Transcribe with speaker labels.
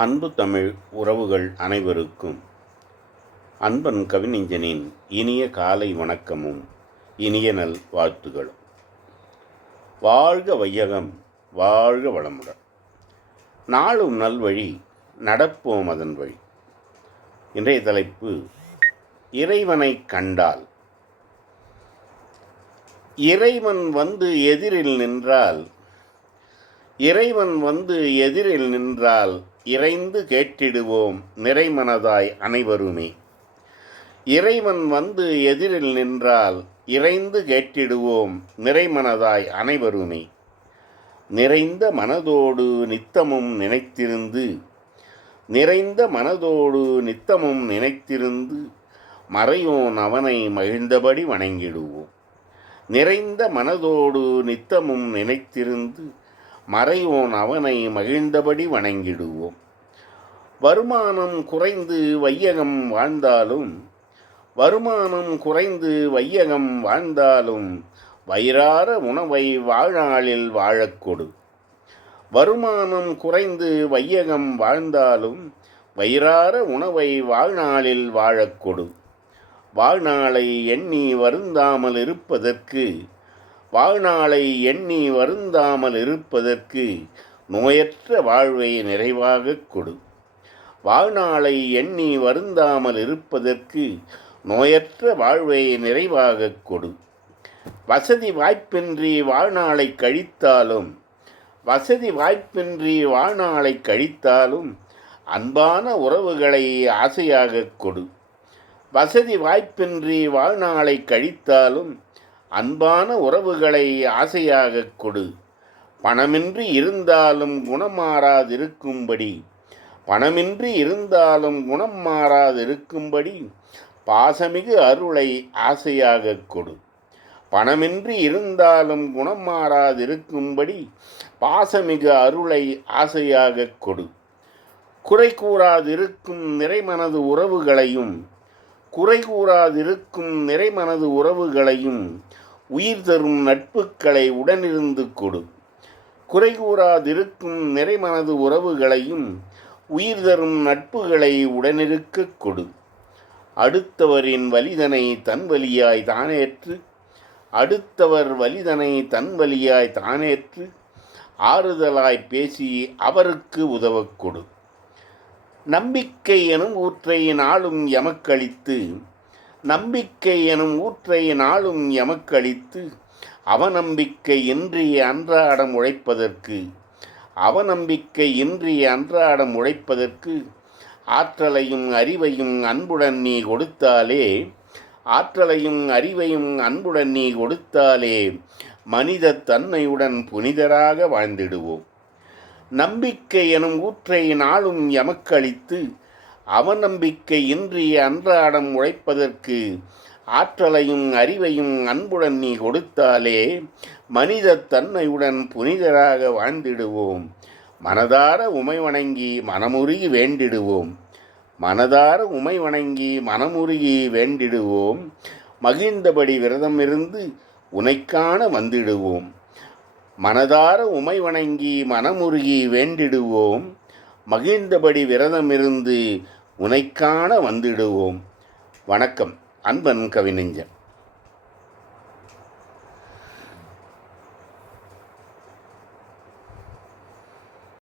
Speaker 1: அன்பு தமிழ் உறவுகள் அனைவருக்கும் அன்பன் கவிஞனின் இனிய காலை வணக்கமும் இனிய நல் வாழ்த்துகளும். வாழ்க வையகம் வாழ்க வளமுடன். நாளும் நல்வழி நடப்போம் அதன் வழி. இன்றைய தலைப்பு இறைவனை கண்டால். இறைவன் வந்து எதிரில் நின்றால். இறைவன் வந்து எதிரில் நின்றால் இறைந்து கேட்டிடுவோம் நிறைமனதாய் அனைவருமே. இறைவன் வந்து எதிரில் நின்றால் இறைந்து கேட்டிடுவோம் நிறைமனதாய் அனைவருமே. நிறைந்த மனதோடு நித்தமும் நினைத்திருந்து நிறைந்த மனதோடு நித்தமும் நினைத்திருந்து மறையோன் அவனை மகிழ்ந்தபடி வணங்கிடுவோம். நிறைந்த மனதோடு நித்தமும் நினைத்திருந்து மறைவோன் அவனை மகிழ்ந்தபடி வணங்கிடுவோம். வருமானம் குறைந்து வையகம் வாழ்ந்தாலும் வருமானம் குறைந்து வையகம் வாழ்ந்தாலும் வயிறார உணவை வாழ்நாளில் வாழக்கொடு வருமானம் குறைந்து வையகம் வாழ்ந்தாலும் வயிறார உணவை வாழ்நாளில் வாழக்கொடு வாழ்நாளை எண்ணி வருந்தாமல் இருப்பதற்கு வாழ்நாளை எண்ணி வருந்தாமல் இருப்பதற்கு நோயற்ற வாழ்வை நிறைவாகக் கொடு. வாழ்நாளை எண்ணி வருந்தாமல் இருப்பதற்கு நோயற்ற வாழ்வை நிறைவாகக் கொடு. வசதி வாய்ப்பின்றி வாழ்நாளை கழித்தாலும் வசதி வாய்ப்பின்றி வாழ்நாளை கழித்தாலும் அன்பான உறவுகளை ஆசையாகக் கொடு. வசதி வாய்ப்பின்றி வாழ்நாளை கழித்தாலும் அன்பான உறவுகளை ஆசையாக கொடு. பணமின்றி இருந்தாலும் குணம் மாறாதிருக்கும்படி. பணமின்றி இருந்தாலும் குணம் மாறாதிருக்கும்படி பாசமிகு அருளை ஆசையாக கொடு. பணமின்றி இருந்தாலும் குணம் மாறாதிருக்கும்படி பாசமிகு அருளை ஆசையாக கொடு. குறை கூறாதிருக்கும் நிறைமனது உறவுகளையும் குறை கூறாதிருக்கும் நிறைமனது உறவுகளையும் உயிர் தரும் நட்புகளை உடனிருந்து கொடு. குறை கூறாதிருக்கும் நிறைமனது உறவுகளையும் உயிர் தரும் நட்புகளை உடனிருக்க கொடு. அடுத்தவரின் வலிதனை தன் வலியாய் தானேற்று. அடுத்தவர் வலிதனை தன் வலியாய் தானேற்று. ஆறுதலாய் பேசி அவருக்கு உதவக் கொடு. நம்பிக்கை எனும் ஊற்றை நாளும் எமக்களித்து நம்பிக்கை எனும் ஊற்றை நாளும் எமக்களித்து அவநம்பிக்கை இன்றிய அன்றாடம் உழைப்பதற்கு அவநம்பிக்கை இன்றிய அன்றாடம் உழைப்பதற்கு ஆற்றலையும் அறிவையும் அன்புடன் நீ கொடுத்தாலே ஆற்றலையும் அறிவையும் அன்புடன் நீ கொடுத்தாலே மனித தன்மையுடன் புனிதராக வாழ்ந்திடுவோம். நம்பிக்கை எனும் ஊற்றை நாளும் எமக்களித்து அவநம்பிக்கையின்றி அன்றாடம் உழைப்பதற்கு ஆற்றலையும் அறிவையும் அன்புடன் நீ கொடுத்தாலே மனித தன்மையுடன் புனிதராக வாழ்ந்திடுவோம். மனதார உமை வணங்கி மனமுருகி வேண்டிடுவோம். மனதார உமை வணங்கி மனமுருகி வேண்டிடுவோம். மகிழ்ந்தபடி விரதமிருந்து உனைக்கான வந்திடுவோம். மனதார உமை வணங்கி மனமுருகி வேண்டிடுவோம். மகிழ்ந்தபடி விரதமிருந்து உனைக்கான வந்திடுவோம். வணக்கம். அன்பன் கவிஞன்